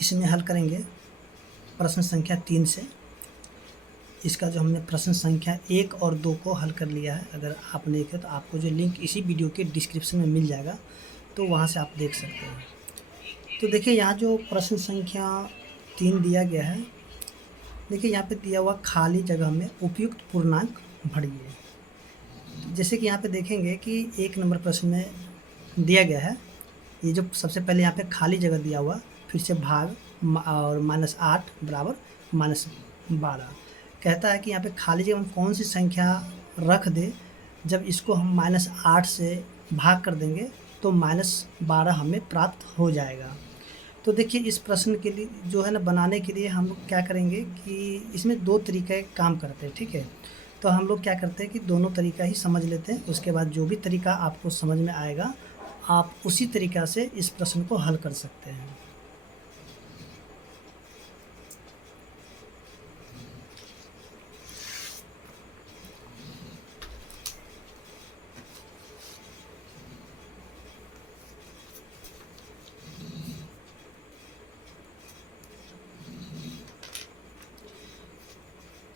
इसमें हल करेंगे प्रश्न संख्या 3 से। इसका जो हमने प्रश्न संख्या 1 और 2 को हल कर लिया है। अगर आपने देखे तो आपको जो लिंक इसी वीडियो के डिस्क्रिप्शन में मिल जाएगा, तो वहाँ से आप देख सकते हैं। तो देखिए यहाँ जो प्रश्न संख्या 3 दिया गया है, देखिए यहाँ पे दिया हुआ खाली जगह में उपयुक्त पूर्णांक भरिए। जैसे कि यहाँ पे देखेंगे कि 1 नंबर प्रश्न में दिया गया है, ये जो सबसे पहले यहाँ पे खाली जगह दिया हुआ, फिर से भाग और -8 बराबर -12। कहता है कि यहाँ पे खाली जगह में कौन सी संख्या रख दे, जब इसको हम -8 से भाग कर देंगे तो -12 हमें प्राप्त हो जाएगा। तो देखिए इस प्रश्न के लिए जो है ना, बनाने के लिए हम लोग क्या करेंगे कि इसमें 2 तरीके काम करते हैं, ठीक है। तो हम लोग क्या करते हैं कि दोनों तरीका ही समझ लेते हैं, उसके बाद जो भी तरीका आपको समझ में आएगा आप उसी तरीक़ा से इस प्रश्न को हल कर सकते हैं।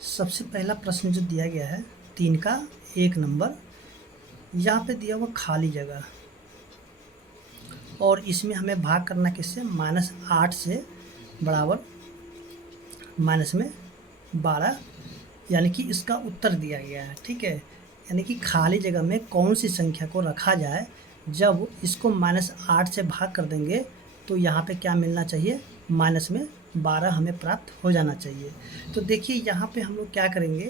सबसे पहला प्रश्न जो दिया गया है 3 का 1 नंबर, यहाँ पे दिया हुआ खाली जगह और इसमें हमें भाग करना किससे, -8 से बराबर -12, यानी कि इसका उत्तर दिया गया है, ठीक है। यानी कि खाली जगह में कौन सी संख्या को रखा जाए, जब इसको -8 से भाग कर देंगे तो यहाँ पे क्या मिलना चाहिए, -12 हमें प्राप्त हो जाना चाहिए। तो देखिए यहाँ पे हम लोग क्या करेंगे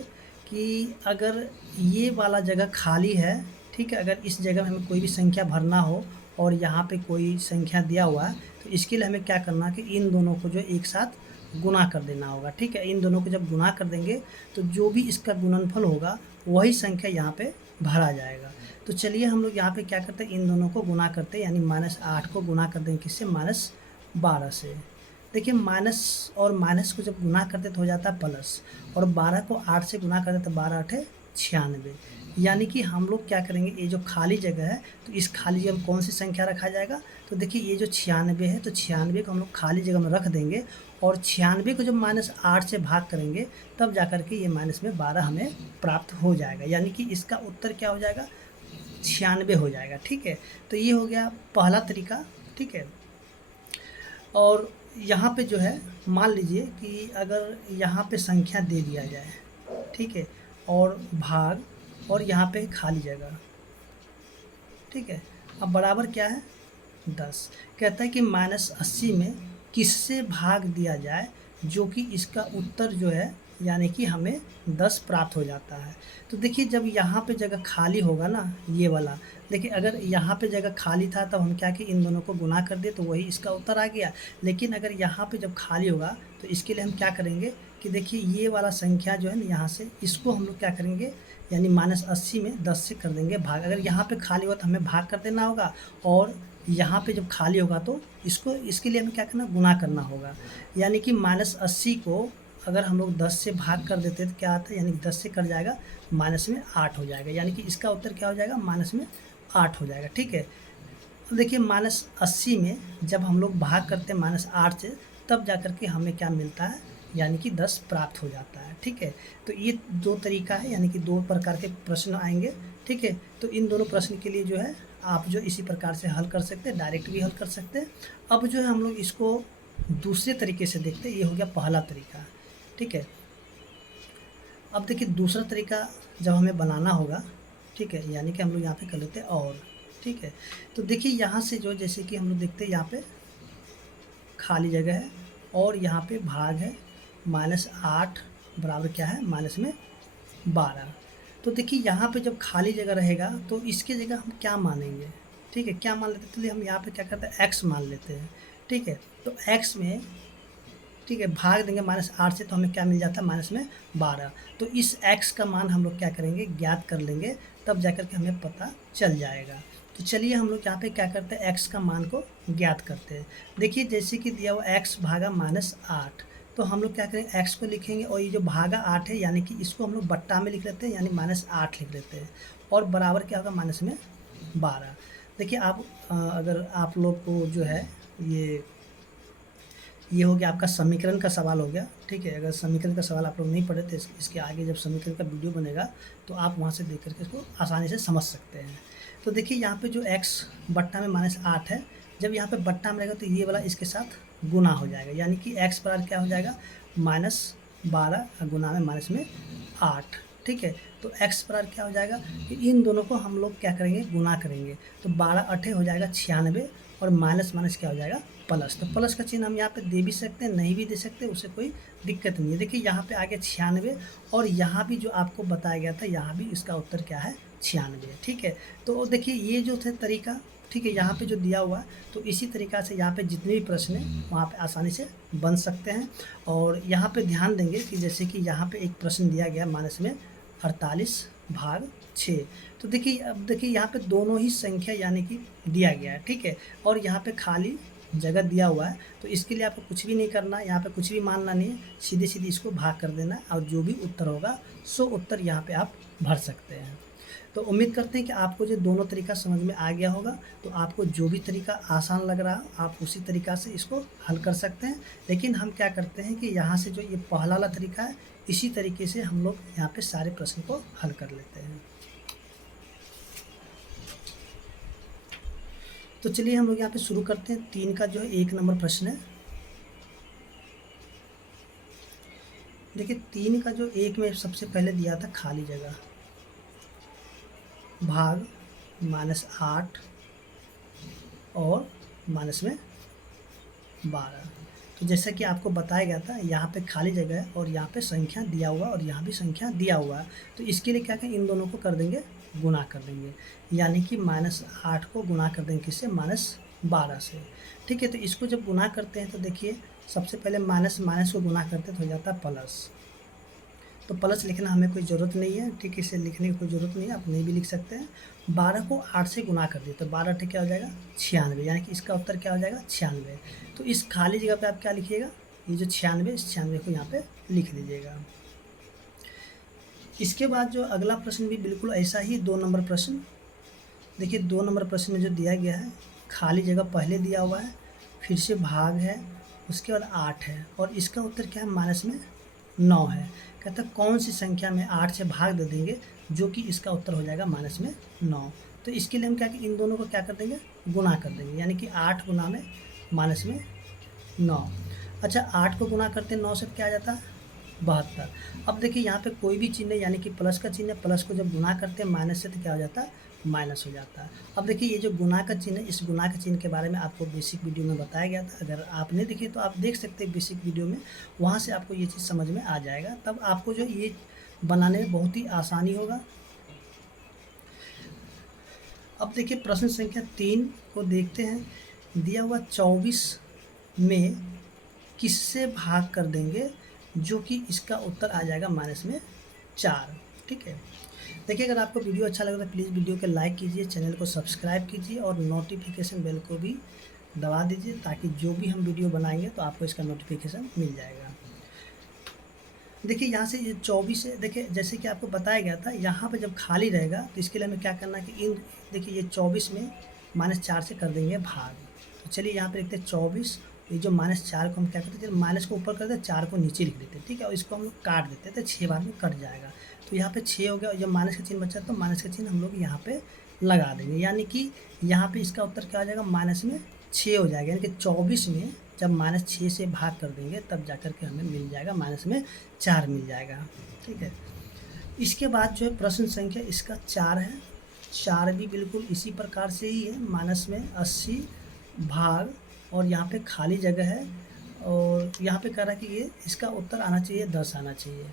कि अगर ये वाला जगह खाली है, ठीक है, अगर इस जगह में हमें कोई भी संख्या भरना हो और यहाँ पे कोई संख्या दिया हुआ है, तो इसके लिए हमें क्या करना है कि इन दोनों को जो एक साथ गुना कर देना होगा, ठीक है। इन दोनों को जब गुना कर देंगे तो जो भी इसका गुणनफल होगा वही संख्या यहाँ पे भरा जाएगा। तो चलिए हम लोग यहाँ पे क्या करते हैं, इन दोनों को गुना करते हैं, यानी -8 को गुना कर देंगे किससे, -12 से। देखिए माइनस और माइनस को जब गुना करते तो हो जाता है प्लस, और 12 को 8 से गुना करते तो 12 8 96। यानी कि हम लोग क्या करेंगे, ये जो खाली जगह है तो इस खाली जगह में कौन सी संख्या रखा जाएगा, तो देखिए ये जो 96 है तो 96 को हम लोग खाली जगह में रख देंगे, और 96 को जब -8 से भाग करेंगे तब जा कर के ये -12 हमें प्राप्त हो जाएगा। यानी कि इसका उत्तर क्या हो जाएगा, 96 हो जाएगा, ठीक है। तो ये हो गया पहला तरीका, ठीक है। और यहाँ पे जो है मान लीजिए कि अगर यहाँ पे संख्या दे दिया जाए, ठीक है, और भाग और यहाँ पे खाली जगह, ठीक है। अब बराबर क्या है, 10। कहता है कि -80 में किससे भाग दिया जाए जो कि इसका उत्तर जो है यानी कि हमें 10 प्राप्त हो जाता है। तो देखिए जब यहाँ पे जगह खाली होगा ना, ये वाला, देखिए अगर यहाँ पे जगह खाली था तब हम क्या कि इन दोनों को गुना कर दिए तो वही इसका उत्तर आ गया। लेकिन अगर यहाँ पे जब खाली होगा तो इसके लिए हम क्या करेंगे कि देखिए ये वाला संख्या जो है ना, यहाँ से इसको हम लोग क्या करेंगे, यानी -80 में 10 से कर देंगे भाग। अगर यहाँ पे खाली होगा तो हमें भाग कर देना होगा, और यहाँ पे जब खाली होगा तो इसके लिए हमें क्या करना, गुना करना होगा। यानी कि -80 को अगर हम लोग 10 से भाग कर देते तो क्या आता है, यानी 10 से कट जाएगा, माइनस में 8 हो जाएगा। यानी कि इसका उत्तर क्या हो जाएगा, माइनस में 8 हो जाएगा, ठीक है। तो देखिए -80 में जब हम लोग भाग करते हैं -8 से, तब जा कर के हमें क्या मिलता है, यानी कि 10 प्राप्त हो जाता है, ठीक है। तो ये 2 तरीका है, यानी कि 2 प्रकार के प्रश्न आएंगे, ठीक है। तो इन दोनों प्रश्न के लिए जो है आप जो इसी प्रकार से हल कर सकते हैं, डायरेक्ट भी हल कर सकते हैं। अब जो है हम लोग इसको दूसरे तरीके से देखते हैं। ये हो गया पहला तरीका, ठीक है। अब देखिए दूसरा तरीका जब हमें बनाना होगा, ठीक है, यानी कि हम लोग यहाँ पे कर लेते हैं और, ठीक है। तो देखिए यहाँ से जो, जैसे कि हम लोग देखते हैं यहाँ पे खाली जगह है और यहाँ पे भाग है, -8 बराबर क्या है, -12। तो देखिए यहाँ पे जब खाली जगह रहेगा तो इसके जगह हम क्या मानेंगे, ठीक है, क्या मान लेते हैं, तो हम यहाँ पे क्या करते हैं, x मान लेते हैं, ठीक है। तो x में, ठीक है, भाग देंगे -8 से तो हमें क्या मिल जाता है, -12। तो इस x का मान हम लोग क्या करेंगे, ज्ञात कर लेंगे, तब जाकर के हमें पता चल जाएगा। तो चलिए हम लोग यहाँ पे क्या करते हैं, x का मान को ज्ञात करते हैं। देखिए जैसे कि दिया हुआ x भागा -8, तो हम लोग क्या करेंगे, x को लिखेंगे और ये जो भागा 8 है यानी कि इसको हम लोग बट्टा में लिख लेते हैं, यानी -8 लिख लेते हैं, और बराबर क्या होगा, -12। देखिए आप अगर आप लोग को जो है ये ये हो गया आपका समीकरण का सवाल हो गया, ठीक है। अगर समीकरण का सवाल आप लोग नहीं पढ़े तो इसके आगे जब समीकरण का वीडियो बनेगा तो आप वहाँ से देख करके इसको आसानी से समझ सकते हैं। तो देखिए यहाँ पे जो x बट्टा में -8 है, जब यहाँ पे बट्टा में रहेगा तो ये वाला इसके साथ गुना हो जाएगा, यानी कि x बराबर क्या हो जाएगा -12 गुना में माइनस में 8, ठीक है। तो x बराबर क्या हो जाएगा कि इन दोनों को हम लोग क्या करेंगे, गुना करेंगे। तो 12 अठे हो जाएगा 96 और माइनस माइनस क्या हो जाएगा प्लस। तो प्लस का चिन्ह हम यहाँ पे दे भी सकते हैं, नहीं भी दे सकते, उससे कोई दिक्कत नहीं है। देखिए यहाँ पे आ गया 96 और यहाँ भी जो आपको बताया गया था यहाँ भी इसका उत्तर क्या है 96, ठीक है। तो देखिए ये जो थे तरीका, ठीक है, यहाँ पे जो दिया हुआ है तो इसी तरीक़ा से यहाँ पे जितने भी प्रश्न हैं वहाँ पे आसानी से बन सकते हैं। और यहाँ पे ध्यान देंगे कि जैसे कि यहाँ पे एक प्रश्न दिया गया माइनस में 48/6। तो देखिए अब देखिए यहाँ पे दोनों ही संख्या यानी कि दिया गया है, ठीक है, और यहाँ पे खाली जगह दिया हुआ है। तो इसके लिए आपको कुछ भी नहीं करना है, यहाँ पे कुछ भी मानना नहीं है, सीधे सीधे इसको भाग कर देना है और जो भी उत्तर होगा सो उत्तर यहाँ पे आप भर सकते हैं। तो उम्मीद करते हैं कि आपको जो दोनों तरीका समझ में आ गया होगा। तो आपको जो भी तरीका आसान लग रहा है आप उसी तरीका से इसको हल कर सकते हैं। लेकिन हम क्या करते हैं कि यहाँ से जो ये पहला वाला तरीका है इसी तरीके से हम लोग यहाँ पे सारे प्रश्न को हल कर लेते हैं। तो चलिए हम लोग यहाँ पे शुरू करते हैं। 3 का जो है 1 नंबर प्रश्न है। देखिए 3 का जो 1 में सबसे पहले दिया था खाली जगह भाग -8 और माइनस में 12। तो जैसा कि आपको बताया गया था यहाँ पे खाली जगह है और यहाँ पे संख्या दिया हुआ और यहाँ भी संख्या दिया हुआ है। तो इसके लिए क्या करें, इन दोनों को कर देंगे गुना कर देंगे, यानी कि -8 को गुना कर देंगे किससे, -12 से, ठीक है। तो इसको जब गुना करते हैं तो देखिए सबसे पहले माइनस माइनस को गुना करते तो हो जाता है प्लस। तो प्लस लिखना हमें कोई ज़रूरत नहीं है, ठीक है, इसे लिखने की कोई ज़रूरत नहीं है, आप नहीं भी लिख सकते हैं। 12 को 8 से गुना कर दिए तो 12 ठीक क्या हो जाएगा 96, यानी कि इसका उत्तर क्या हो जाएगा 96। तो इस खाली जगह पे आप क्या लिखिएगा, ये जो 96 इस 96 को यहाँ पे लिख दीजिएगा। इसके बाद जो अगला प्रश्न भी बिल्कुल ऐसा ही 2 नंबर प्रश्न। देखिए 2 नंबर प्रश्न में जो दिया गया है खाली जगह पहले दिया हुआ है, फिर से भाग है, उसके बाद 8 है और इसका उत्तर क्या है माइनस में 9 है। कहता है कौन सी संख्या में 8 से भाग दे देंगे जो कि इसका उत्तर हो जाएगा माइनस में 9। तो इसके लिए हम क्या इन दोनों को क्या कर देंगे, गुना कर देंगे, यानी कि 8 गुना में माइनस में 9। अच्छा 8 को गुना करते हैं 9 से क्या आ जाता है 72। अब देखिए यहाँ पे कोई भी चिन्ह यानी कि प्लस का चिन्ह, प्लस को जब गुना करते हैं माइनस से तो क्या हो जाता है माइनस हो जाता है। अब देखिए ये जो गुना का चिन्ह है, इस गुना के चिन्ह के बारे में आपको बेसिक वीडियो में बताया गया था। अगर आपने देखे तो आप देख सकते हैं बेसिक वीडियो में, वहाँ से आपको ये चीज़ समझ में आ जाएगा, तब आपको जो ये बनाने में बहुत ही आसानी होगा। अब देखिए प्रश्न संख्या 3 को देखते हैं। दिया हुआ 24 में किससे भाग कर देंगे जो कि इसका उत्तर आ जाएगा माइनस में 4, ठीक है। देखिए अगर आपको वीडियो अच्छा लगे तो प्लीज़ वीडियो को लाइक कीजिए, चैनल को सब्सक्राइब कीजिए और नोटिफिकेशन बेल को भी दबा दीजिए ताकि जो भी हम वीडियो बनाएंगे तो आपको इसका नोटिफिकेशन मिल जाएगा। देखिए यहाँ से ये 24 है, देखिए जैसे कि आपको बताया गया था यहाँ पे जब खाली रहेगा तो इसके लिए हमें क्या करना है कि इन देखिए ये 24 में -4 से कर देंगे भाग। तो चलिए यहाँ पे लिखते हैं 24, ये जो -4 को हम क्या करते हैं माइनस को ऊपर करते हैं 4 को नीचे लिख देते हैं, ठीक है, और इसको हम लोग काट देते हैं तो 6 बार में कट जाएगा। तो यहाँ पे 6 हो गया और जब माइनस का चिन्ह बचा तो माइनस का चिन्ह हम लोग यहाँ पे लगा देंगे, यानी कि यहाँ पे इसका उत्तर क्या हो जाएगा माइनस में 6 हो जाएगा, यानी कि 24 में जब -6 से भाग कर देंगे तब जाकर के हमें मिल जाएगा माइनस में 4 मिल जाएगा, ठीक है। इसके बाद जो है प्रश्न संख्या इसका 4 है। 4 भी बिल्कुल इसी प्रकार से ही है, माइनस में 80 भाग और यहाँ पे खाली जगह है और यहाँ पे कह रहा है कि ये इसका उत्तर आना चाहिए 10 आना चाहिए,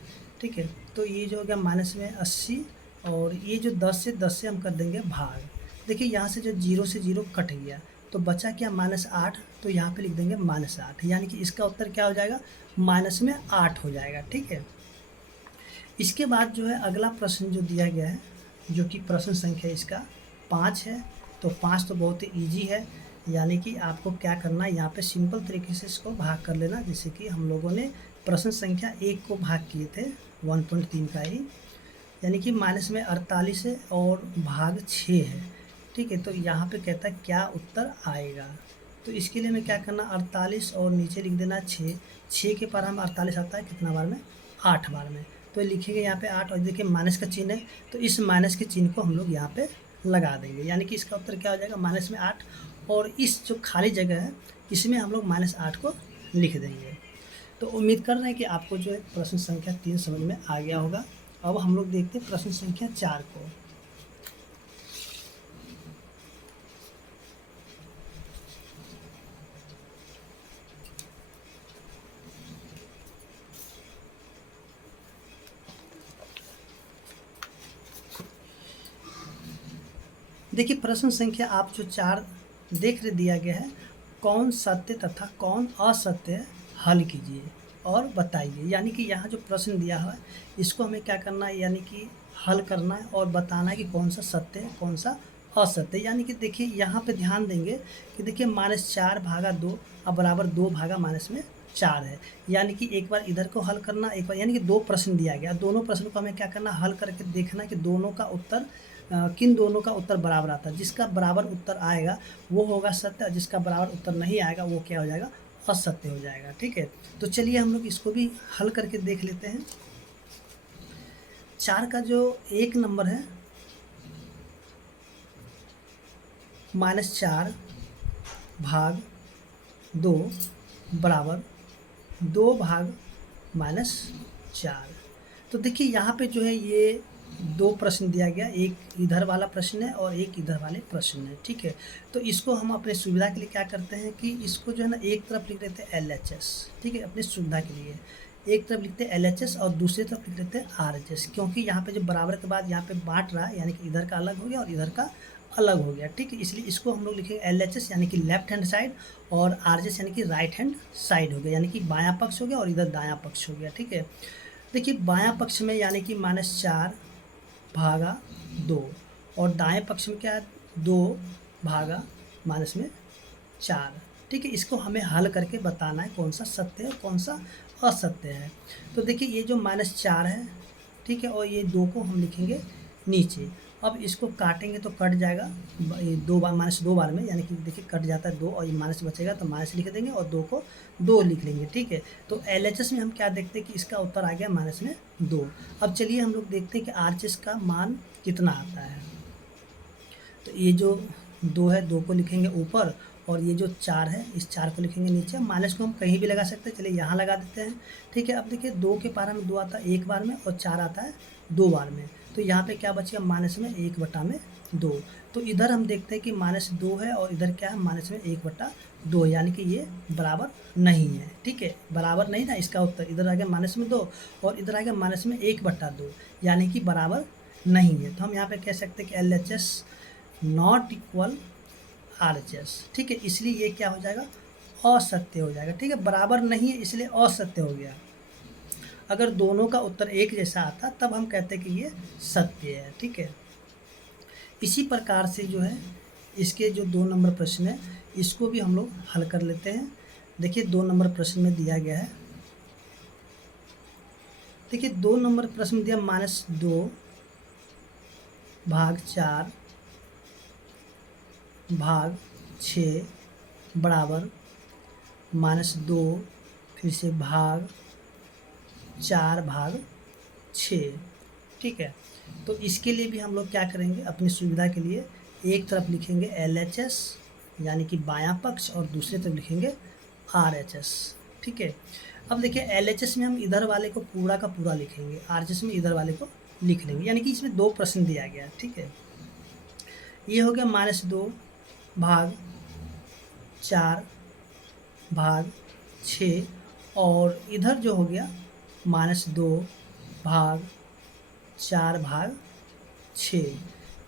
ठीक है। तो ये जो हो गया माइनस में 80 और ये जो 10 से हम कर देंगे भाग। देखिए यहाँ से जो 0 से 0 कट गया तो बचा क्या -8, तो यहाँ पे लिख देंगे -8, यानी कि इसका उत्तर क्या हो जाएगा माइनस में 8 हो जाएगा, ठीक है। इसके बाद जो है अगला प्रश्न जो दिया गया है जो कि प्रश्न संख्या इसका 5 है। तो 5 तो बहुत ही ईजी है, यानी कि आपको क्या करना है यहाँ पे सिंपल तरीके से इसको भाग कर लेना, जैसे कि हम लोगों ने प्रश्न संख्या 1 को भाग किए थे 1.3 का ही, यानी कि माइनस में 48 है और भाग 6 है, ठीक है। तो यहाँ पे कहता है क्या उत्तर आएगा, तो इसके लिए हमें क्या करना, 48 और नीचे लिख देना 6। 6 के पार हमें 48 आता है कितना बार में, 8 बार में। तो लिखेंगे यहाँ पे 8 और देखिए माइनस का चिन्ह है, तो इस माइनस के चिन्ह को हम लोग यहाँ पे लगा देंगे, यानी कि इसका उत्तर क्या हो जाएगा, माइनस में 8। और इस जो खाली जगह है इसमें हम लोग -8 को लिख देंगे। तो उम्मीद कर रहे हैं कि आपको जो है प्रश्न संख्या 3 समझ में आ गया होगा। अब हम लोग देखते हैं प्रश्न संख्या 4 को। देखिए प्रश्न संख्या आप जो 4 देख दिया गया है, कौन सत्य तथा कौन असत्य है, हल कीजिए और बताइए। यानी कि यहाँ जो प्रश्न दिया है इसको हमें क्या करना है, यानी कि हल करना है और बताना है कि कौन सा सत्य है कौन सा असत्य है। यानी कि देखिए यहाँ पे ध्यान देंगे कि देखिए -4 भागा 2 अब बराबर 2 भागा -4 है। यानी कि एक बार इधर को हल करना, एक बार, यानी कि 2 प्रश्न दिया गया, दोनों प्रश्न को हमें क्या करना, हल करके देखना कि दोनों का उत्तर किन दोनों का उत्तर बराबर आता है। जिसका बराबर उत्तर आएगा वो होगा सत्य, और जिसका बराबर उत्तर नहीं आएगा वो क्या हो जाएगा, असत्य हो जाएगा। ठीक है, तो चलिए हम लोग इसको भी हल करके देख लेते हैं। 4 का जो 1 नंबर है, -4 भाग 2 बराबर 2 भाग -4। तो देखिए यहाँ पे जो है ये 2 प्रश्न दिया गया, एक इधर वाला प्रश्न है और एक इधर वाले प्रश्न है। ठीक है, तो इसको हम अपने सुविधा के लिए क्या करते हैं कि इसको जो है ना एक तरफ लिख देते हैं LHS। ठीक है, अपनी सुविधा के लिए एक तरफ लिखते हैं LHS और दूसरी तरफ लिख देते हैं RHS, क्योंकि यहाँ पे जो बराबर के बाद यहाँ पे बांट रहा है, यानी कि इधर का अलग हो गया और इधर का अलग हो गया। ठीक है, इसलिए इसको हम लोग लिखेंगे LHS यानी कि लेफ्ट हैंड साइड, और RHS यानी कि राइट हैंड साइड हो गया, यानी कि बायां पक्ष हो गया और इधर दायां पक्ष हो गया। ठीक है, देखिए बायां पक्ष में यानी कि -4 भागा 2 और दाएं पक्ष में क्या है, 2 भागा -4। ठीक है, इसको हमें हल करके बताना है कौन सा सत्य है कौन सा असत्य है। तो देखिए ये जो -4 है, ठीक है, और ये 2 को हम लिखेंगे नीचे। अब इसको काटेंगे तो कट जाएगा, ये 2 बार -2 बार में, यानी कि देखिए कट जाता है 2 और ये माइनस बचेगा तो माइनस लिख देंगे और 2 को 2 लिख लेंगे। ठीक है, तो LHS में हम क्या देखते हैं कि इसका उत्तर आ गया -2। अब चलिए हम लोग देखते हैं कि RHS का मान कितना आता है। तो ये जो 2 है, 2 को लिखेंगे ऊपर, और ये जो 4 है इस 4 को लिखेंगे नीचे। माइनस को हम कहीं भी लगा सकते हैं, चलिए यहाँ लगा देते हैं। ठीक है, अब देखिए 2 के पारा में 2 आता है 1 बार में और 4 आता है 2 बार में, तो यहाँ पे क्या बचेगा, माइनस में 1/2। तो इधर हम देखते हैं कि -2 है और इधर क्या है, माइनस में 1/2, यानी कि ये बराबर नहीं है। ठीक है, बराबर नहीं ना, इसका उत्तर इधर आ गया -2 और इधर आ गया -1/2, यानी कि बराबर नहीं है। तो हम यहाँ पे कह सकते हैं कि LHS नॉट इक्वल RHS। ठीक है, इसलिए ये क्या हो जाएगा, असत्य हो जाएगा। ठीक है, बराबर नहीं है इसलिए असत्य हो गया। अगर दोनों का उत्तर एक जैसा आता तब हम कहते हैं कि ये सत्य है। ठीक है, इसी प्रकार से जो है इसके जो 2 नंबर प्रश्न है इसको भी हम लोग हल कर लेते हैं। देखिए 2 नंबर प्रश्न में दिया गया है, देखिए 2 नंबर प्रश्न में दिया -2 भाग 4 भाग 6 बराबर -2 फिर से भाग 4 भाग 6। ठीक है, तो इसके लिए भी हम लोग क्या करेंगे, अपनी सुविधा के लिए एक तरफ लिखेंगे LHS यानी कि बायां पक्ष और दूसरी तरफ लिखेंगे RHS। ठीक है, अब देखिए LHS में हम इधर वाले को पूरा का पूरा लिखेंगे, RHS में इधर वाले को लिख लेंगे, यानी कि इसमें 2 प्रश्न दिया गया। ठीक है, ये हो गया -2 भाग 4 भाग 6 और इधर जो हो गया -2 भाग 4 भाग 6।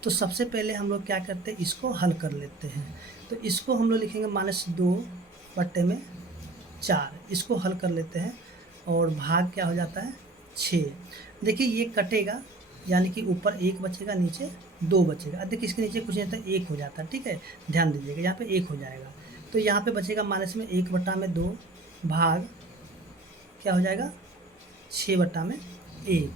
तो सबसे पहले हम लोग क्या करते हैं, इसको हल कर लेते हैं। तो इसको हम लोग लिखेंगे -2/4, इसको हल कर लेते हैं और भाग क्या हो जाता है 6। देखिए ये कटेगा, यानी कि ऊपर 1 बचेगा नीचे 2 बचेगा। अब देखिए इसके नीचे कुछ नहीं था, 1 हो जाता है। ठीक है, ध्यान दीजिएगा यहाँ पे 1 हो जाएगा, तो यहाँ पे बचेगा माइनस में 1/2 भाग क्या हो जाएगा 6/1।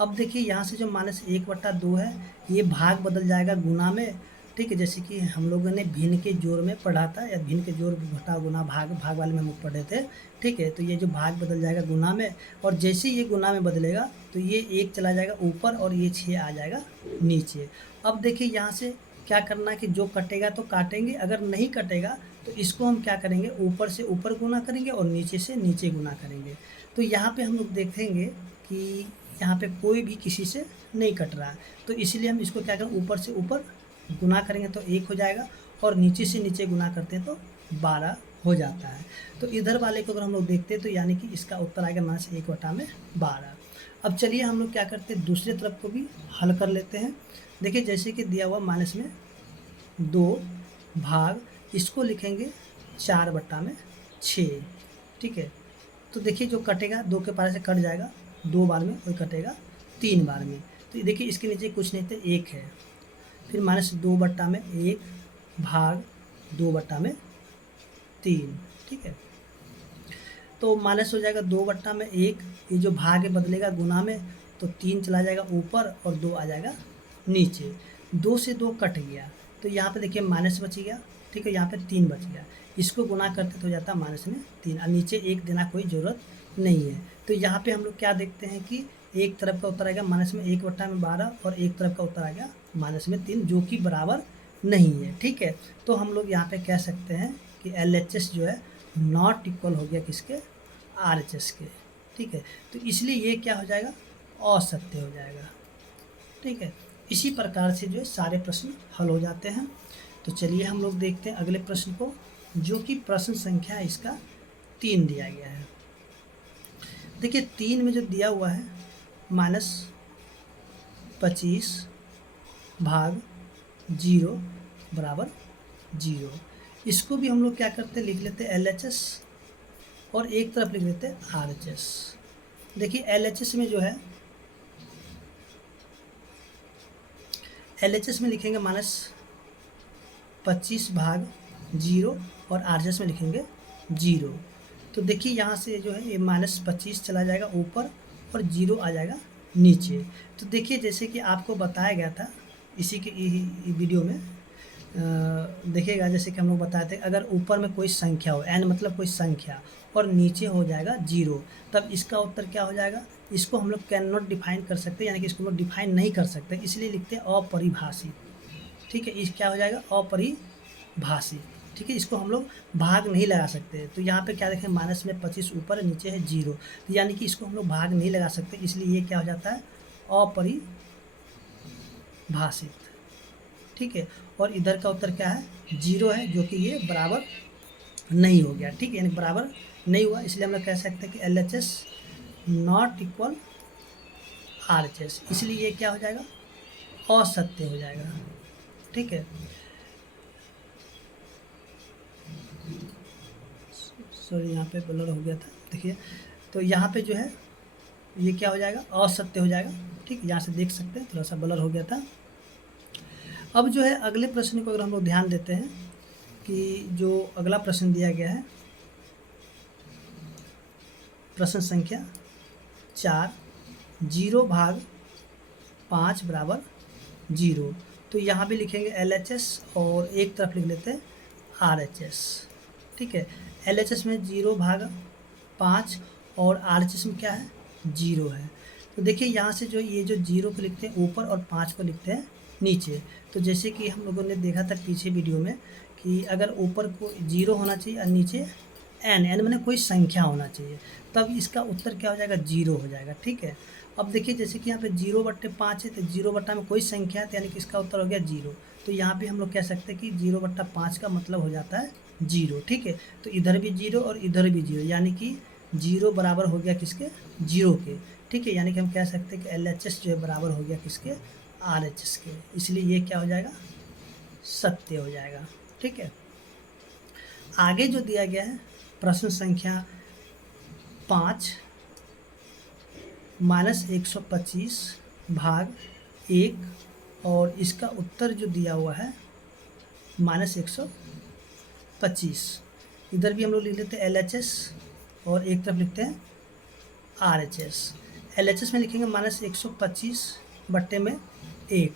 अब देखिए यहाँ से जो -1/2 है ये भाग बदल जाएगा गुना में, ठीक है, जैसे कि हम लोगों ने भिन्न के जोड़ में पढ़ा था, या भिन्न के जोड़ घटा गुना भाग, भाग वाले में हम लोग पढ़े थे। ठीक है, तो ये जो भाग बदल जाएगा गुना में, और जैसे ये गुना में बदलेगा तो ये 1 चला जाएगा ऊपर और ये 6 आ जाएगा नीचे। अब देखिए यहाँ से क्या करना है कि जो कटेगा तो काटेंगे, अगर नहीं कटेगा तो इसको हम क्या करेंगे, ऊपर से ऊपर गुना करेंगे और नीचे से नीचे गुना करेंगे। तो यहाँ पे हम लोग देखेंगे कि यहाँ पे कोई भी किसी से नहीं कट रहा है, तो इसलिए हम इसको क्या करें, ऊपर से ऊपर गुना करेंगे तो 1 हो जाएगा, और नीचे से नीचे गुना करते हैं तो 12 हो जाता है। तो इधर वाले को अगर हम लोग देखते हैं तो यानी कि इसका उत्तर आएगा -1/12। अब चलिए हम लोग क्या करते हैं, दूसरे तरफ को भी हल कर लेते हैं। देखिए जैसे कि दिया हुआ माइनस में 2 भाग, इसको लिखेंगे 4/6। ठीक है, तो देखिए जो कटेगा 2 के पारे से कट जाएगा 2 बार में, और कटेगा 3 बार में। तो देखिए इसके नीचे कुछ नहीं थे, 1 है, फिर -2/1 भाग 2/3। ठीक है, तो माइनस हो जाएगा 2/1, ये जो भाग है बदलेगा गुना में, तो 3 चला जाएगा ऊपर और 2 आ जाएगा नीचे। 2 से 2 कट गया, तो यहाँ पे देखिए माइनस बच गया। ठीक है, यहाँ पे 3 बच गया, इसको गुना करते तो हो जाता -3, और नीचे 1 देना कोई ज़रूरत नहीं है। तो यहाँ पे हम लोग क्या देखते हैं कि एक तरफ का उत्तर आएगा -1/12 और एक तरफ का उत्तर आएगा -3, जो कि बराबर नहीं है। ठीक है, तो हम लोग यहाँ पे कह सकते हैं कि LHS जो है नॉट इक्वल हो गया किसके, RHS के। ठीक है, तो इसलिए ये क्या हो जाएगा, असत्य हो जाएगा। ठीक है, इसी प्रकार से जो है सारे प्रश्न हल हो जाते हैं। तो चलिए हम लोग देखते हैं अगले प्रश्न को, जो कि प्रश्न संख्या इसका 3 दिया गया है। देखिए 3 में जो दिया हुआ है -25 भाग 0 बराबर 0, इसको भी हम लोग क्या करते हैं, लिख लेते हैं LHS, और एक तरफ लिख लेते हैं RHS। देखिए LHS में जो है, LHS में लिखेंगे -25 भाग 0 और RHS में लिखेंगे 0। तो देखिए यहाँ से जो है ये -25 चला जाएगा ऊपर और 0 आ जाएगा नीचे। तो देखिए जैसे कि आपको बताया गया था इसी के वीडियो में, देखिएगा जैसे कि हम लोग बताए थे, अगर ऊपर में कोई संख्या हो, n मतलब कोई संख्या, और नीचे हो जाएगा 0, तब इसका उत्तर क्या हो जाएगा, इसको हम लोग कैन नॉट डिफाइन कर सकते, यानी कि इसको हम लोग डिफाइन नहीं कर सकते, इसलिए लिखते हैं अपरिभाषित। ठीक है, इस क्या हो जाएगा, अपरिभाषित। ठीक है, इसको हम लोग भाग नहीं लगा सकते। तो यहाँ पे क्या देखें, माइनस में 25 ऊपर है, नीचे है 0, तो यानी कि इसको हम लोग भाग नहीं लगा सकते, इसलिए ये क्या हो जाता है, अपरिभाषित। ठीक है, और इधर का उत्तर क्या है, 0 है, जो कि ये बराबर नहीं हो गया। ठीक है, यानी बराबर नहीं हुआ, इसलिए हम लोग कह सकते हैं कि LHS नॉट इक्वल RHS, इसलिए ये क्या हो जाएगा, असत्य हो जाएगा। ठीक है, सॉरी यहाँ पे ब्लर हो गया था, देखिए, तो यहाँ पे जो है ये क्या हो जाएगा, असत्य हो जाएगा। ठीक, यहाँ से देख सकते हैं थोड़ा सा ब्लर हो गया था। अब जो है अगले प्रश्न को अगर हम लोग ध्यान देते हैं कि जो अगला प्रश्न दिया गया है, प्रश्न संख्या 4, 0 भाग 5 बराबर 0, तो यहाँ भी लिखेंगे LHS और एक तरफ लिख लेते हैं RHS। ठीक है, LHS में 0 भाग 5 और RHS में क्या है, 0 है। तो देखिए यहाँ से जो ये जो 0 को लिखते हैं ऊपर और 5 को लिखते हैं नीचे। तो जैसे कि हम लोगों ने देखा था पीछे वीडियो में कि अगर ऊपर को 0 होना चाहिए और नीचे n मैंने कोई संख्या होना चाहिए, तब इसका उत्तर क्या हो जाएगा, 0 हो जाएगा। ठीक है, अब देखिए जैसे कि यहाँ पे 0/5 है, तो 0 में कोई संख्या है, तो यानी कि इसका उत्तर हो गया 0। तो यहाँ पे हम लोग कह सकते हैं कि 0/5 का मतलब हो जाता है 0। ठीक है, तो इधर भी 0 और इधर भी 0, यानी कि 0 बराबर हो गया किसके, 0 के। ठीक है, यानी कि हम कह सकते हैं कि LHS जो है बराबर हो गया किसके, RHS के, इसलिए ये क्या हो जाएगा, सत्य हो जाएगा। ठीक है, आगे जो दिया गया है प्रश्न संख्या 5, -125 भाग 1, और इसका उत्तर जो दिया हुआ है -125। इधर भी हम लोग लिख लेते हैं LHS और एक तरफ लिखते हैं RHS। LHS में लिखेंगे -125/1,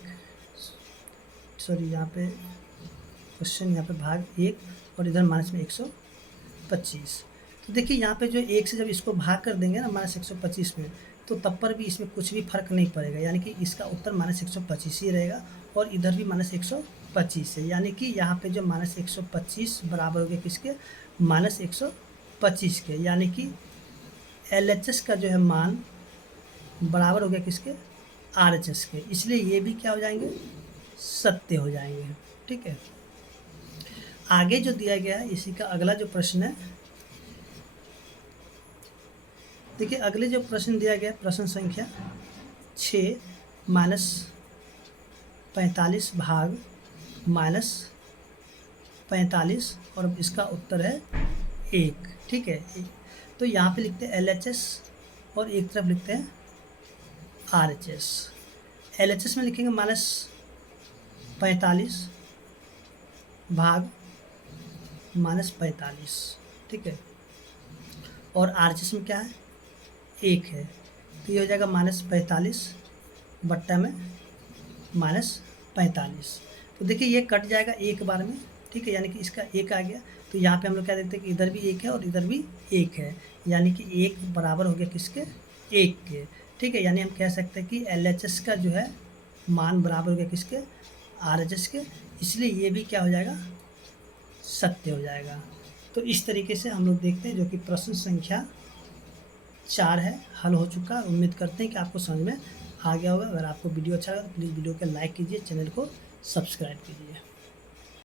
सॉरी यहाँ पे क्वेश्चन यहाँ पे भाग 1 और इधर माइनस में 125। तो देखिए यहाँ पे जो 1 से जब इसको भाग कर देंगे ना माइनस 125 में, तो तब पर भी इसमें कुछ भी फर्क नहीं पड़ेगा, यानी कि इसका उत्तर माइनस 125 ही रहेगा और इधर भी माइनस 125 है, यानी कि यहाँ पे जो माइनस 125 बराबर हो गया किसके, माइनस 125 के, यानी कि LHS का जो है मान बराबर हो गया किसके, RHS के, इसलिए ये भी क्या हो जाएंगे, सत्य हो जाएंगे। ठीक है, आगे जो दिया गया है इसी का अगला जो प्रश्न है, देखिए अगले जो प्रश्न दिया गया प्रश्न संख्या 6 माइनस 45 भाग माइनस 45 और इसका उत्तर है 1। ठीक है, तो यहाँ पे लिखते हैं LHS और एक तरफ लिखते हैं RHS। LHS में लिखेंगे माइनस 45 भाग माइनस 45। ठीक है, और RHS में क्या है, 1 है, तो ये हो जाएगा माइनस 45 बट्टा में माइनस 45। तो देखिए ये कट जाएगा एक बार में। ठीक है, यानी कि इसका 1 आ गया, तो यहाँ पे हम लोग क्या देखते हैं कि इधर भी 1 है और इधर भी 1 है, यानी कि 1 बराबर हो गया किसके, 1 के। ठीक है, यानी हम कह सकते हैं कि LHS का जो है मान बराबर हो गया किसके, RHS के, इसलिए ये भी क्या हो जाएगा, सत्य हो जाएगा। तो इस तरीके से हम लोग देखते हैं, जो कि प्रश्न संख्या 4 है, हल हो चुका। उम्मीद करते हैं कि आपको समझ में आ गया होगा। अगर आपको वीडियो अच्छा लगा तो प्लीज़ वीडियो को लाइक कीजिए, चैनल को सब्सक्राइब कीजिए।